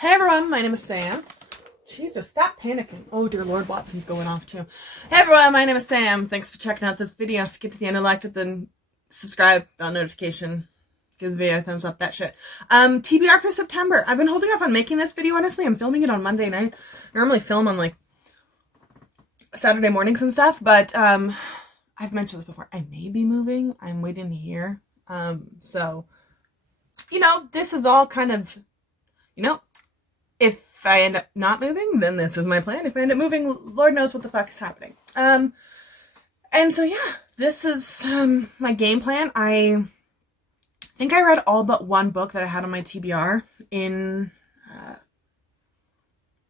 Hey everyone, my name is Sam. Jesus, stop panicking. Oh dear Lord, Watson's going off too. Hey everyone, my name is Sam. Thanks for checking out this video. If you get to the end and liked it, then subscribe, bell notification, give the video a thumbs up, that shit. TBR for September. I've been holding off on making this video, honestly. I'm filming it on Monday night. I normally film on like Saturday mornings and stuff, but I've mentioned this before. I may be moving. I'm waiting to hear. So, you know, this is all kind of, you know, if I end up not moving, then this is my plan. If I end up moving, Lord knows what the fuck is happening. And so yeah, this is my game plan. I think I read all but one book that I had on my TBR in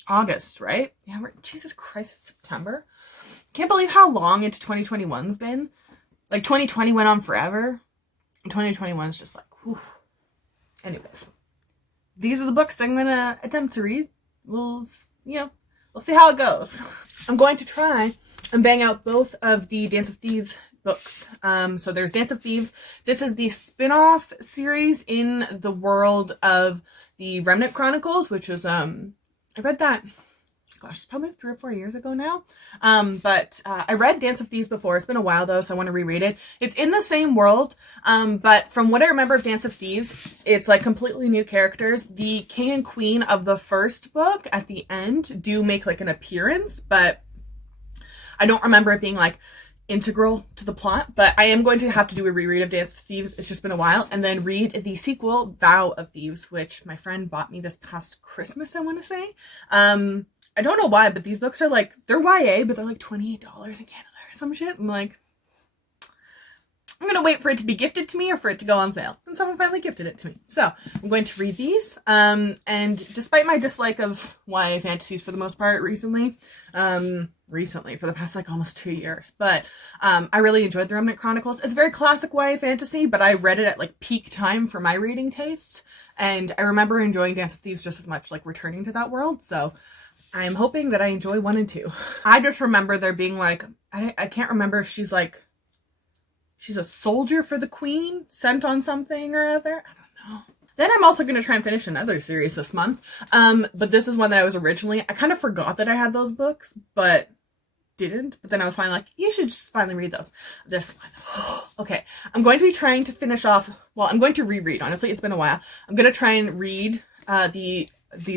August, right? Yeah, Jesus Christ, it's September. Can't believe how long into 2021's been. Like 2020 went on forever. And 2021 is just like, whew. Anyways. These are the books I'm gonna attempt to read. We'll see how it goes. I'm going to try and bang out both of the Dance of Thieves books. So there's Dance of Thieves. This is the spin-off series in the world of the Remnant Chronicles, which was, I read that, gosh, it's probably 3 or 4 years ago now. But I read Dance of Thieves before. It's been a while though, so I want to reread it. It's in the same world, but from what I remember of Dance of Thieves, it's like completely new characters. The king and queen of the first book at the end do make like an appearance, but I don't remember it being like integral to the plot. But I am going to have to do a reread of Dance of Thieves. It's just been a while. And then read the sequel, Vow of Thieves, which my friend bought me this past Christmas, I want to say. I don't know why, but these books are like, they're YA, but they're like $28 in Canada or some shit. I'm like, I'm going to wait for it to be gifted to me or for it to go on sale. And someone finally gifted it to me. So I'm going to read these. And despite my dislike of YA fantasies for the most part recently, for the past like almost 2 years, but I really enjoyed the Remnant Chronicles. It's very classic YA fantasy, but I read it at like peak time for my reading tastes. And I remember enjoying Dance of Thieves just as much, like returning to that world. So I'm hoping that I enjoy 1 and 2. I just remember there being like, I can't remember if she's a soldier for the queen sent on something or other. I don't know. Then I'm also going to try and finish another series this month. But this is one that I was originally, I kind of forgot that I had those books, but didn't. But then I was finally like, you should just finally read those. This one. Okay. I'm going to be trying to finish off, well, I'm going to reread. Honestly, it's been a while. I'm going to try and read the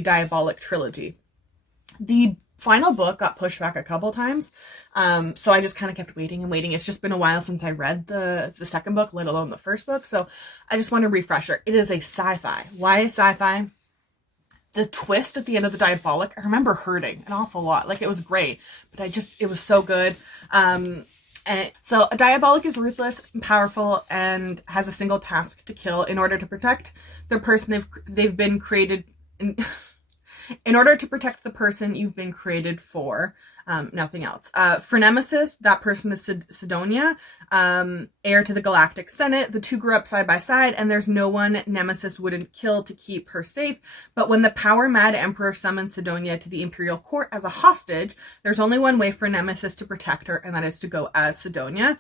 Diabolic trilogy. The final book got pushed back a couple times, so I just kind of kept waiting and waiting. It's just been a while since I read the second book, let alone the first book, so I just want a refresher. It is a sci-fi. Why a sci-fi? The twist at the end of the Diabolic, I remember hurting an awful lot. Like, it was great, but it was so good. And so a Diabolic is ruthless and powerful and has a single task to kill in order to protect the person they've been created in order to protect the person you've been created for, nothing else. For Nemesis, that person is Sidonia, heir to the Galactic Senate. The two grew up side by side, and there's no one Nemesis wouldn't kill to keep her safe. But when the power-mad Emperor summons Sidonia to the Imperial Court as a hostage, there's only one way for Nemesis to protect her, and that is to go as Sidonia.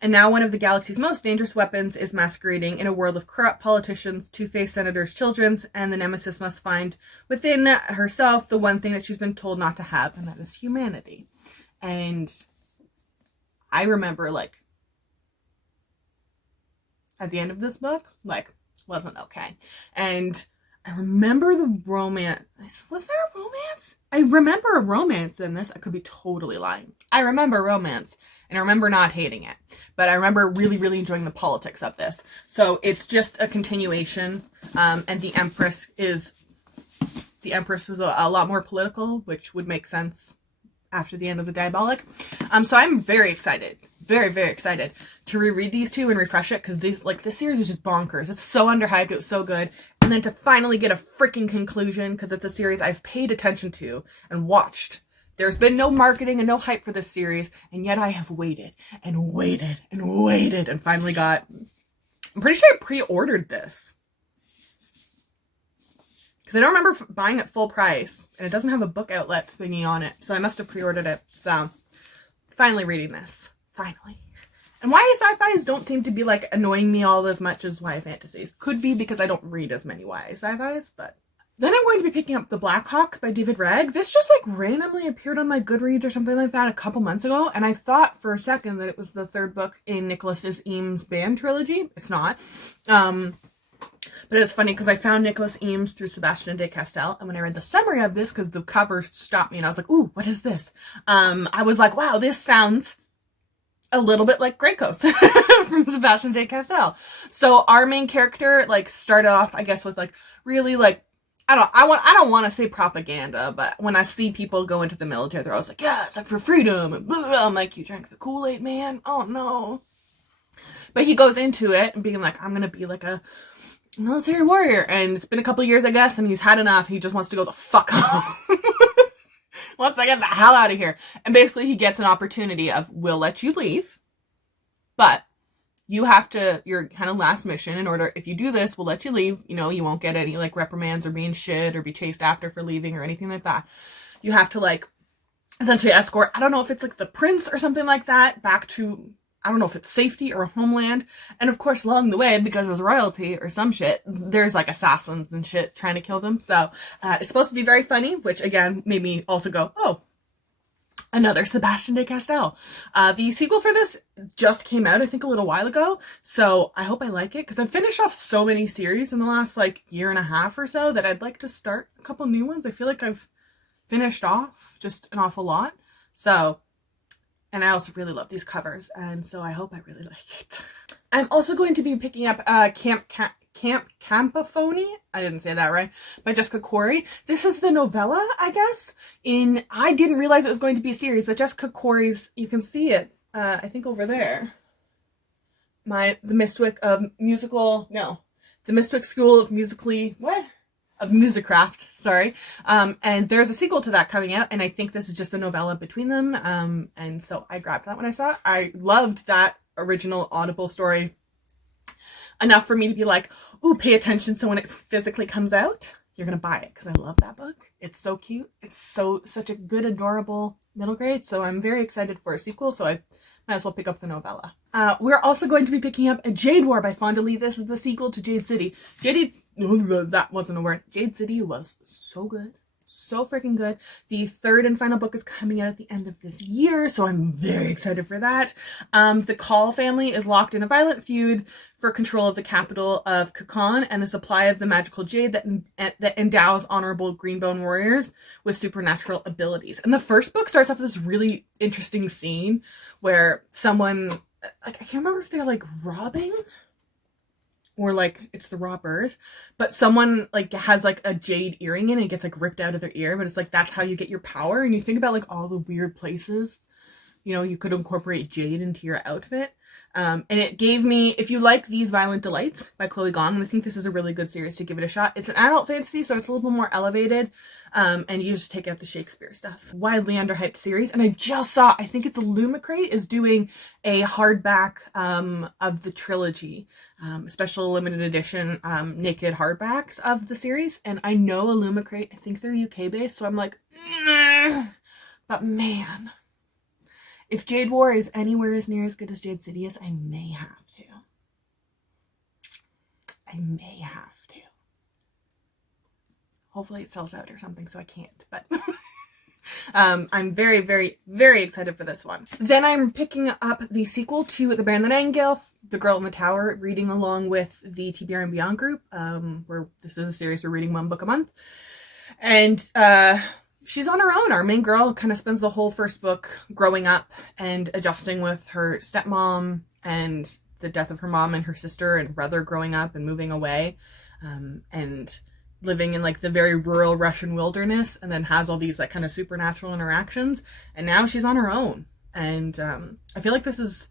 And now one of the galaxy's most dangerous weapons is masquerading in a world of corrupt politicians, two-faced senators' children, and the Nemesis must find within herself the one thing that she's been told not to have, and that is humanity. And I remember, like, at the end of this book, like, wasn't okay. And I remember the romance. Was there a romance? I remember a romance in this. I could be totally lying. I remember romance, and I remember not hating it. But I remember really, really enjoying the politics of this. So it's just a continuation. And the Empress was a lot more political, which would make sense after the end of the Diabolic. So I'm very excited. Very, very excited to reread these two and refresh it, because this series was just bonkers. It's so underhyped. It was so good. And then to finally get a freaking conclusion, because it's a series I've paid attention to and watched. There's been no marketing and no hype for this series, and yet I have waited and waited and waited and finally got... I'm pretty sure I pre-ordered this, because I don't remember buying it full price, and it doesn't have a book outlet thingy on it, so I must have pre-ordered it. So, finally reading this. Finally. And YA sci-fis don't seem to be, like, annoying me all as much as YA fantasies. Could be because I don't read as many YA sci-fis, but Then I'm going to be picking up The Blackhawks by David Ragg. This just like randomly appeared on my Goodreads or something like that a couple months ago, and I thought for a second that it was the third book in Nicholas Eames' Band trilogy. It's not. But it's funny because I found Nicholas Eames through Sebastian de Castell, and when I read the summary of this, because the cover stopped me and I was like, ooh, what is this? I was like, wow, this sounds a little bit like Grey Coast from Sebastian de Castell. So our main character like started off, I guess, with like really like, I don't want to say propaganda, but when I see people go into the military, they're always like, yeah, it's like for freedom, and blah, blah, blah. I'm like, you drank the Kool-Aid, man? Oh no. But he goes into it and being like, I'm gonna be like a military warrior, and it's been a couple years, I guess, and he's had enough. He just wants to go the fuck home. Wants to get the hell out of here. And basically he gets an opportunity of, we'll let you leave, but you have to, your kind of last mission, in order, if you do this, we'll let you leave. You know, you won't get any like reprimands or being shit or be chased after for leaving or anything like that. You have to like essentially escort, I don't know if it's like the prince or something like that, back to, I don't know if it's safety or a homeland. And of course, along the way, because it's royalty or some shit, there's like assassins and shit trying to kill them. So it's supposed to be very funny, which again made me also go, oh, another Sebastian de Castell. The sequel for this just came out, I think, a little while ago. So I hope I like it, because I've finished off so many series in the last like year and a half or so that I'd like to start a couple new ones. I feel like I've finished off just an awful lot. So, and I also really love these covers, and so I hope I really like it. I'm also going to be picking up Camp Campaphony, I didn't say that right, by Jessica Corey. This is the novella, I guess. I didn't realize it was going to be a series, but Jessica Corey's, you can see it, I think over there. The Mistwick School of Musicraft, sorry. And there's a sequel to that coming out, and I think this is just the novella between them. And so I grabbed that when I saw it. I loved that original Audible story enough for me to be like, ooh, pay attention, so when it physically comes out, you're gonna buy it, because I love that book. It's so cute. It's such a good, adorable middle grade, so I'm very excited for a sequel, so I might as well pick up the novella. We're also going to be picking up A Jade War by Fonda Lee. This is the sequel to Jade City. That wasn't a word. Jade City was so good. So freaking good. The third and final book is coming out at the end of this year, so I'm very excited for that. The Call family is locked in a violent feud for control of the capital of Kakon and the supply of the magical jade that endows honorable Greenbone warriors with supernatural abilities. And the first book starts off with this really interesting scene where someone, like, I can't remember if they're like robbing or like it's the robbers, but someone like has like a jade earring in and it gets like ripped out of their ear, but it's like that's how you get your power. And you think about like all the weird places, you know, you could incorporate jade into your outfit. And it gave me, if you like These Violent Delights by Chloe Gong, and I think this is a really good series to give it a shot. It's an adult fantasy, so it's a little bit more elevated, and you just take out the Shakespeare stuff. Widely underhyped series, and I just saw, I think it's Illumicrate is doing a hardback of the trilogy, special limited edition naked hardbacks of the series, and I know Illumicrate, I think they're UK based, so I'm like, but man, if Jade War is anywhere as near as good as Jade City is, I may have to. Hopefully it sells out or something, so I can't, but I'm very, very, very excited for this one. Then I'm picking up the sequel to The Bear and the Nightingale, The Girl in the Tower, reading along with the TBR and Beyond group, where this is a series we're reading one book a month. And she's on her own. Our main girl kind of spends the whole first book growing up and adjusting with her stepmom and the death of her mom and her sister and brother growing up and moving away, and living in like the very rural Russian wilderness, and then has all these like kind of supernatural interactions. And now she's on her own. And I feel like this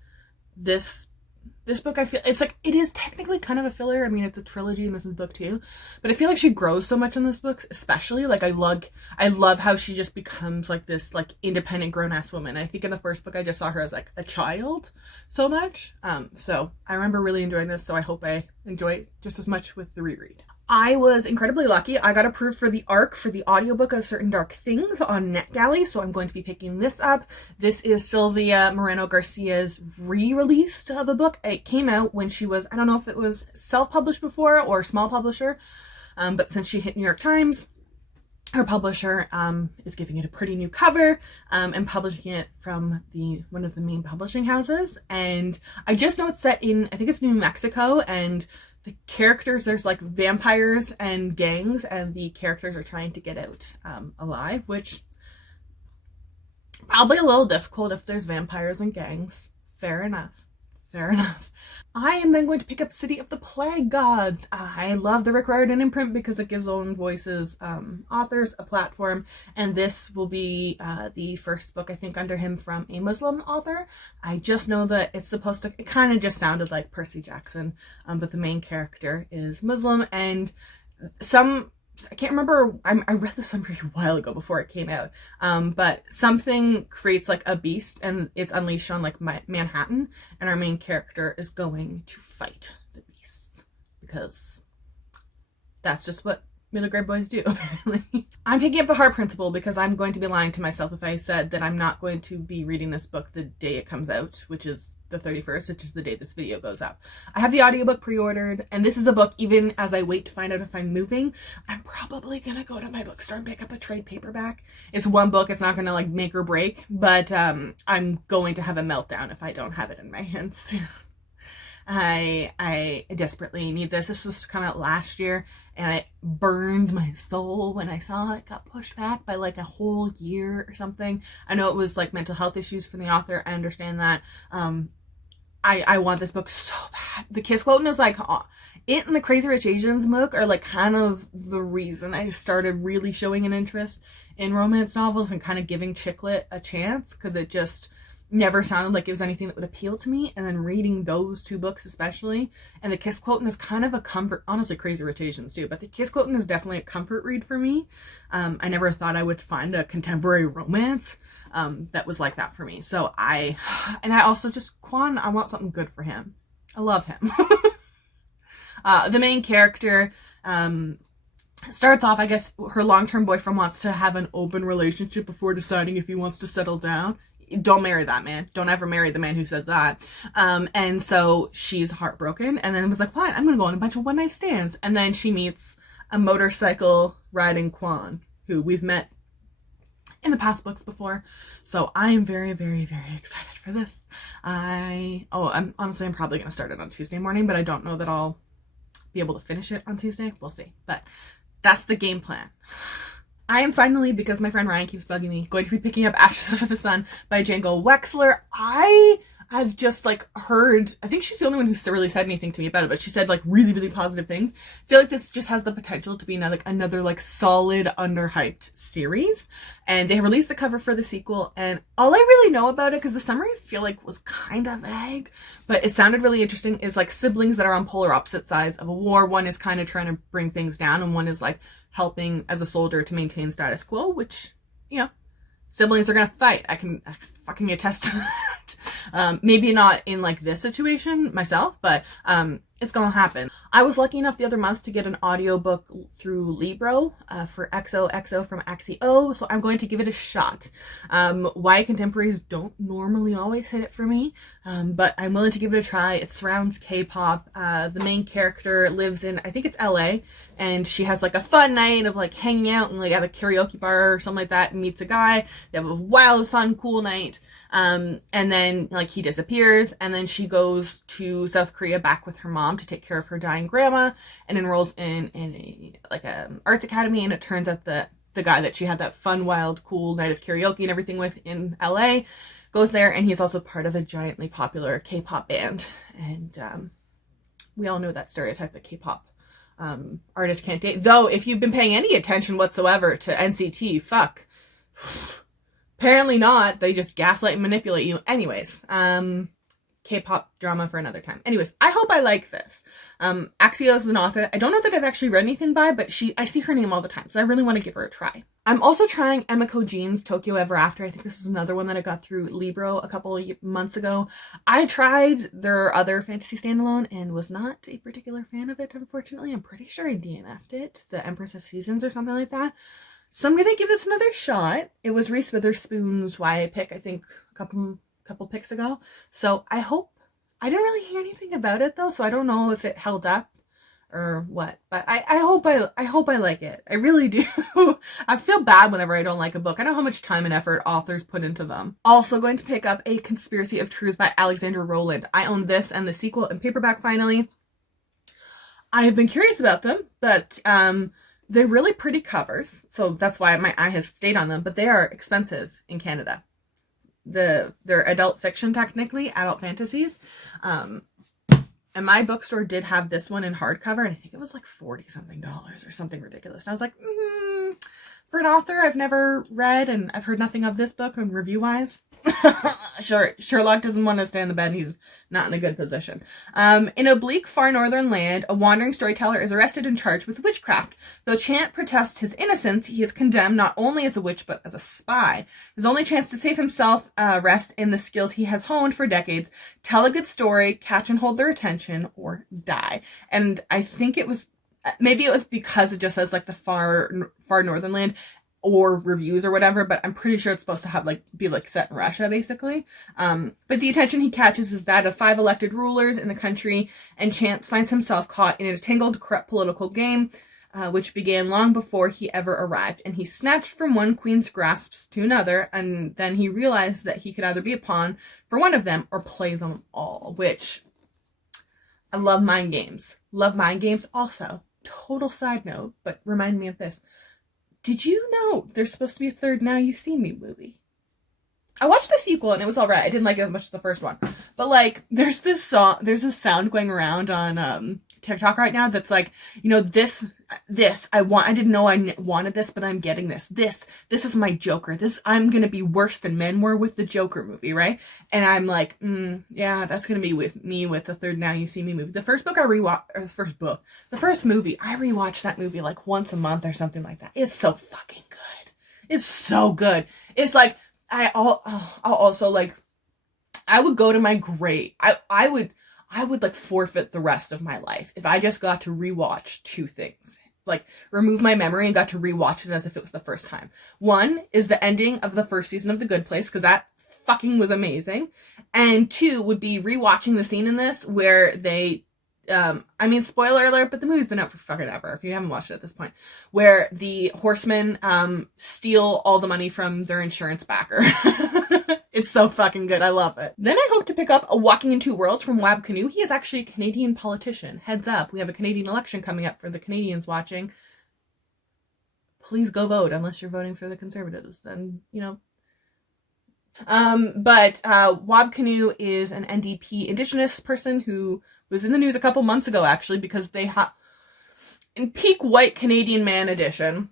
book, I feel it's like, it is technically kind of a filler. I mean, it's a trilogy and this is book 2, but I feel like she grows so much in this book, especially like I love how she just becomes like this like independent grown-ass woman. I think in the first book I just saw her as like a child so much. So I remember really enjoying this, so I hope I enjoy it just as much with the reread. I was incredibly lucky. I got approved for the ARC for the audiobook of Certain Dark Things on NetGalley, so I'm going to be picking this up. This is Sylvia Moreno Garcia's re-release of a book. It came out when she was, I don't know if it was self-published before or small publisher, But since she hit New York Times, her publisher is giving it a pretty new cover and publishing it from one of the main publishing houses. And I just know it's set in, I think it's New Mexico, and the characters, there's like vampires and gangs, and the characters are trying to get out alive, which probably a little difficult if there's vampires and gangs. Fair enough. Fair enough. I am then going to pick up City of the Plague Gods. I love the Rick Riordan imprint because it gives Owen Voice's authors a platform, and this will be the first book, I think, under him from a Muslim author. I just know that it's supposed to, it kind of just sounded like Percy Jackson, but the main character is Muslim, and I can't remember, I read this summary a while ago before it came out, but something creates like a beast and it's unleashed on like Manhattan, and our main character is going to fight the beasts because that's just what middle grade boys do, apparently. I'm picking up The Heart Principle because I'm going to be lying to myself if I said that I'm not going to be reading this book the day it comes out, which is the 31st, which is the day this video goes up. I have the audiobook pre-ordered, and this is a book, even as I wait to find out if I'm moving, I'm probably gonna go to my bookstore and pick up a trade paperback. It's one book, it's not gonna like make or break, but I'm going to have a meltdown if I don't have it in my hands. I desperately need this. This was supposed to come out last year, and it burned my soul when I saw it got pushed back by like a whole year or something. I know it was like mental health issues for the author. I understand that. I want this book so bad. The Kiss Quoting is like, it and the Crazy Rich Asians book are like kind of the reason I started really showing an interest in romance novels and kind of giving chick lit a chance, because it just never sounded like it was anything that would appeal to me. And then reading those two books especially, and the Kiss Quoting is kind of a comfort, honestly Crazy Rich Asians too, but the Kiss Quoting is definitely a comfort read for me. I never thought I would find a contemporary romance that was like that for me. So I also just, Quan, I want something good for him. I love him. The main character starts off, I guess her long-term boyfriend wants to have an open relationship before deciding if he wants to settle down. Don't marry that man. Don't ever marry the man who says that. And so she's heartbroken, and then was like, fine, I'm gonna go on a bunch of one-night stands. And then she meets a motorcycle riding Quan, who we've met in the past books before. So I am very, very, very excited for this. I'm probably gonna start it on Tuesday morning, but I don't know that I'll be able to finish it on Tuesday. We'll see. But that's the game plan. I am finally, because my friend Ryan keeps bugging me, going to be picking up Ashes of the Sun by Django Wexler. I've just like heard, I think she's the only one who really said anything to me about it, but she said like really, really positive things. I feel like this just has the potential to be another like solid, underhyped series. And they released the cover for the sequel, and all I really know about it, because the summary I feel like was kind of vague, but it sounded really interesting, is like siblings that are on polar opposite sides of a war. One is kind of trying to bring things down, and one is like helping as a soldier to maintain status quo, which, you know, siblings are gonna fight. I can fucking attest to that. Maybe not in like this situation myself, but it's gonna happen. I was lucky enough the other month to get an audiobook through Libro for XOXO from Axio, so I'm going to give it a shot. YA contemporaries don't normally always hit it for me, but I'm willing to give it a try. It surrounds K-pop. The main character lives in, I think it's LA, and she has like a fun night of like hanging out and like at a karaoke bar or something like that, and meets a guy. They have a wild, fun, cool night. And then like he disappears, and then she goes to South Korea back with her mom to take care of her dying grandma, and enrolls in a arts academy. And it turns out that the guy that she had that fun, wild, cool night of karaoke and everything with in LA goes there, and he's also part of a giantly popular K-pop band. And we all know that stereotype that K-pop artists can't date. Though if you've been paying any attention whatsoever to NCT, fuck. Apparently not. They just gaslight and manipulate you. Anyways, K-pop drama for another time. Anyways, I hope I like this. Axio is an author I don't know that I've actually read anything by, but I see her name all the time, so I really want to give her a try. I'm also trying Emiko Jean's Tokyo Ever After. I think this is another one that I got through Libro a couple of months ago. I tried their other fantasy standalone and was not a particular fan of it, unfortunately. I'm pretty sure I DNF'd it, The Empress of Seasons or something like that. So I'm gonna give this another shot. It was Reese Witherspoon's YA pick, I think, a couple picks ago. So I hope, I didn't really hear anything about it though, so I don't know if it held up or what. But I hope I like it. I really do. I feel bad whenever I don't like a book. I know how much time and effort authors put into them. Also going to pick up A Conspiracy of Truths by Alexandra Rowland. I own this and the sequel in paperback finally. I have been curious about them, but they're really pretty covers, so that's why my eye has stayed on them, but they are expensive in Canada. They're adult fiction, technically, adult fantasies. And my bookstore did have this one in hardcover, and I think it was like $40-something or something ridiculous. And I was like, for an author I've never read, and I've heard nothing of this book and review-wise. Sure, Sherlock doesn't want to stay in the bed. He's not in a good position. In a bleak, far northern land, a wandering storyteller is arrested and charged with witchcraft. Though Chant protests his innocence, he is condemned not only as a witch, but as a spy. His only chance to save himself rests in the skills he has honed for decades: tell a good story, catch and hold their attention, or die. And I think it was, maybe it was because it just says like the far northern land, or reviews or whatever, but I'm pretty sure it's supposed to have be set in Russia, basically. But the attention he catches is that of 5 elected rulers in the country, and Chance finds himself caught in a tangled, corrupt political game, which began long before he ever arrived. And he's snatched from one queen's grasps to another, and then he realized that he could either be a pawn for one of them or play them all, which I love mind games. Love mind games. Also, total side note, but remind me of this. Did you know there's supposed to be a third Now You See Me movie? I watched the sequel and it was alright. I didn't like it as much as the first one. But there's this sound going around on TikTok right now that's like, this I didn't know I wanted this, but I'm getting this. This is my Joker. I'm gonna be worse than men were with the Joker movie, right? And I'm like, yeah, that's gonna be with me with the third Now You See Me movie. The first movie, I rewatch that movie like once a month or something like that. It's so fucking good. It's so good. It's like, I would go to my grave. I would forfeit the rest of my life if I just got to rewatch 2 things. Remove my memory and got to rewatch it as if it was the first time. One is the ending of the first season of The Good Place, because that fucking was amazing. And 2 would be rewatching the scene in this where they, spoiler alert, but the movie's been out for fucking ever, if you haven't watched it at this point, where the horsemen steal all the money from their insurance backer. It's so fucking good. I love it. Then I hope to pick up A Walking in Two Worlds from Wab Canoe. He is actually a Canadian politician. Heads up, we have a Canadian election coming up for the Canadians watching. Please go vote, unless you're voting for the Conservatives. Then, But Wab Canoe is an NDP Indigenous person who was in the news a couple months ago, actually, because they have, in peak white Canadian man edition,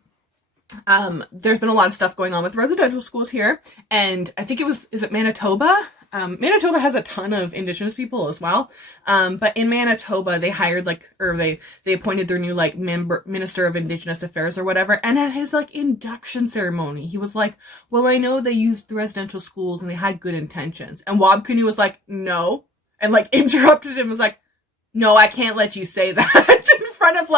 there's been a lot of stuff going on with residential schools here, and I think is it Manitoba? Manitoba has a ton of Indigenous people as well, but in Manitoba they hired they appointed their new Minister of Indigenous Affairs or whatever, and at his induction ceremony he was like, well, I know they used the residential schools and they had good intentions, and Wab Canoe was like, no, and interrupted him and was like, no, I can't let you say that in front of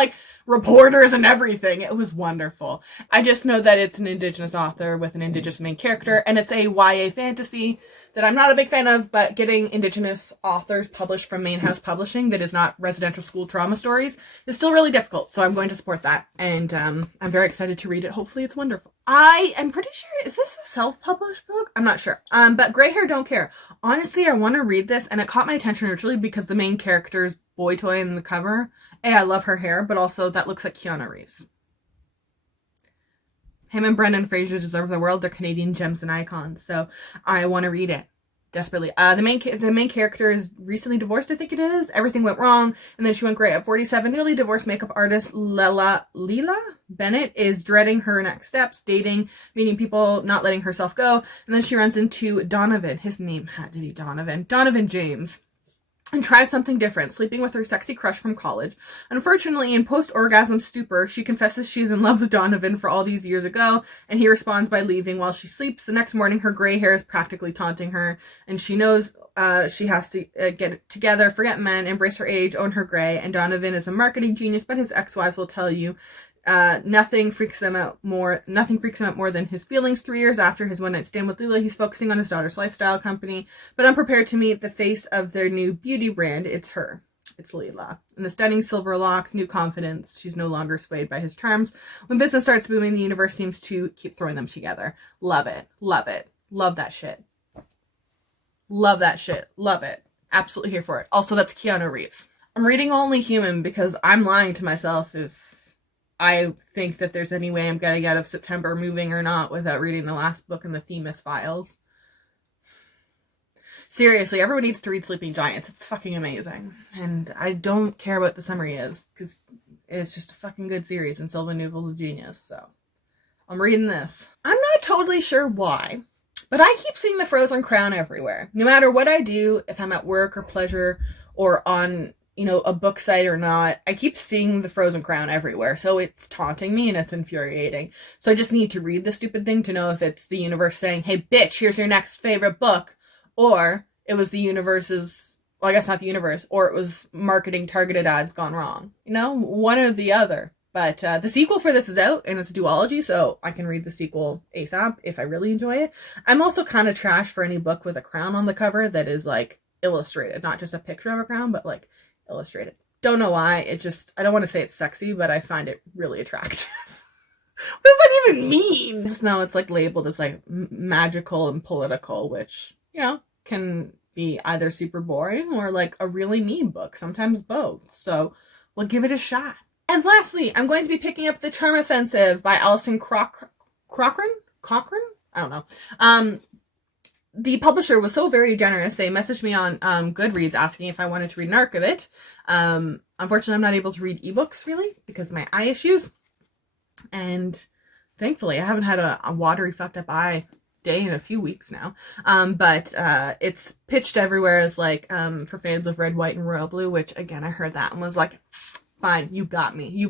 reporters and everything. It was wonderful. I just know that it's an Indigenous author with an Indigenous main character, and it's a YA fantasy that I'm not a big fan of, but getting Indigenous authors published from Main House Publishing that is not residential school trauma stories is still really difficult, so I'm going to support that, and I'm very excited to read it. Hopefully it's wonderful. I am pretty sure, is this a self-published book? I'm not sure. But Gray Hair Don't Care. Honestly, I want to read this, and it caught my attention originally because the main character's boy toy in the cover. I love her hair, but also that looks like Keanu Reeves. Him and Brendan Fraser deserve the world. They're Canadian gems and icons, so I want to read it desperately. The main character is recently divorced, I think it is. Everything went wrong, and then she went gray at 47. Newly divorced makeup artist Leela Bennett is dreading her next steps, dating, meeting people, not letting herself go, and then she runs into Donovan. His name had to be Donovan James, and tries something different, sleeping with her sexy crush from college. Unfortunately, in post-orgasm stupor, she confesses she's in love with Donovan for all these years ago, and he responds by leaving while she sleeps. The next morning, her gray hair is practically taunting her, and she knows she has to get it together, forget men, embrace her age, own her gray, and Donovan is a marketing genius, but his ex-wives will tell you nothing freaks them out more than his feelings. 3 years after his one-night stand with Leela, he's focusing on his daughter's lifestyle company, but unprepared to meet the face of their new beauty brand. It's her. It's Leela. In the stunning silver locks, new confidence, she's no longer swayed by his charms. When business starts booming, the universe seems to keep throwing them together. Love it. Love it. Love that shit. Love that shit. Love it. Absolutely here for it. Also, that's Keanu Reeves. I'm reading Only Human because I'm lying to myself if I think that there's any way I'm getting out of September moving or not without reading the last book in the Themis Files. Seriously, everyone needs to read Sleeping Giants. It's fucking amazing. And I don't care what the summary is, because it's just a fucking good series, and Sylvain Neuvel's a genius, so I'm reading this. I'm not totally sure why, but I keep seeing the Frozen Crown everywhere. No matter what I do, if I'm at work or pleasure or on, a book site or not, I keep seeing the Frozen Crown everywhere, so it's taunting me and it's infuriating. So I just need to read the stupid thing to know if it's the universe saying, hey bitch, here's your next favorite book, or it was the universe's, well, I guess not the universe, or it was marketing targeted ads gone wrong. One or the other. But the sequel for this is out, and it's a duology, so I can read the sequel ASAP if I really enjoy it. I'm also kind of trash for any book with a crown on the cover that is, illustrated. Not just a picture of a crown, but, illustrated. Don't know why. I don't want to say it's sexy, but I find it really attractive. What does that even mean? I just know it's, labeled as, magical and political, which, can be either super boring or a really mean book, sometimes both. So we'll give it a shot. And lastly, I'm going to be picking up The Charm Offensive by Alison Cochran? I don't know. The publisher was so very generous. They messaged me on Goodreads asking if I wanted to read an arc of it. Unfortunately, I'm not able to read ebooks really because of my eye issues. And thankfully, I haven't had a watery fucked up eye day in a few weeks now, but it's pitched everywhere as for fans of Red, White, and Royal Blue, which again I heard that and was like, fine, you got me.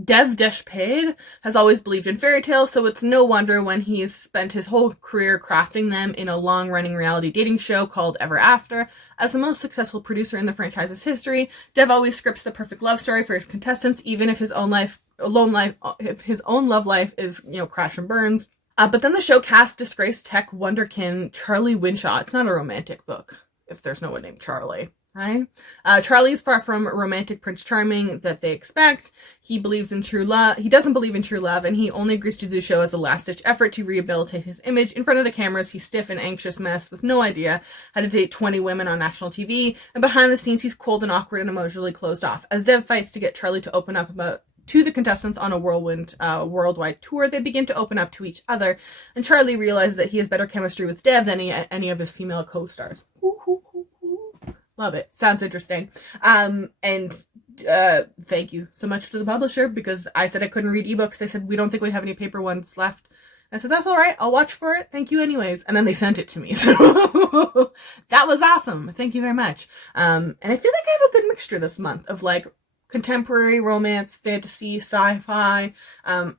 Dev Deshpade has always believed in fairy tales, so it's no wonder when he's spent his whole career crafting them in a long-running reality dating show called Ever After. As the most successful producer in the franchise's history, Dev always scripts the perfect love story for his contestants, even if his own love life is, crash and burns. But then the show cast disgraced tech wonderkin Charlie Winshaw. It's not a romantic book, if there's no one named Charlie. Right? Charlie's far from romantic Prince Charming that they expect. He believes in true love. He doesn't believe in true love, and he only agrees to do the show as a last-ditch effort to rehabilitate his image. In front of the cameras, he's stiff and anxious mess with no idea how to date 20 women on national TV, and behind the scenes, he's cold and awkward and emotionally closed off. As Dev fights to get Charlie to open up to the contestants on a whirlwind worldwide tour, they begin to open up to each other, and Charlie realizes that he has better chemistry with Dev than any of his female co-stars. Love it. Sounds interesting. And thank you so much to the publisher, because I said I couldn't read ebooks. They said, we don't think we have any paper ones left. I said, that's all right. I'll watch for it. Thank you anyways. And then they sent it to me. So that was awesome. Thank you very much. And I feel like I have a good mixture this month of contemporary romance, fantasy, sci-fi,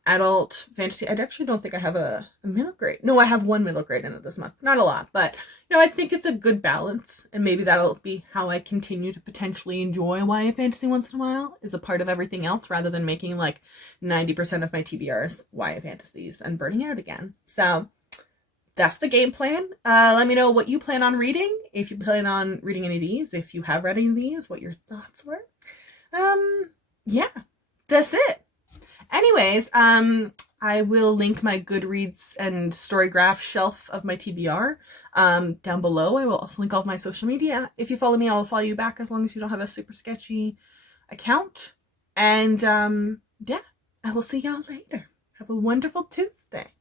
adult fantasy. I actually don't think I have a middle grade. No, I have one middle grade in it this month. Not a lot, but I think it's a good balance, and maybe that'll be how I continue to potentially enjoy YA fantasy once in a while, is a part of everything else rather than making 90% of my TBRs YA fantasies and burning out again. So that's the game plan. Let me know what you plan on reading, if you plan on reading any of these, if you have read any of these, what your thoughts were. Yeah, that's it. Anyways, I will link my Goodreads and Storygraph shelf of my TBR down below. I will also link all of my social media. If you follow me, I will follow you back as long as you don't have a super sketchy account. And yeah, I will see y'all later. Have a wonderful Tuesday.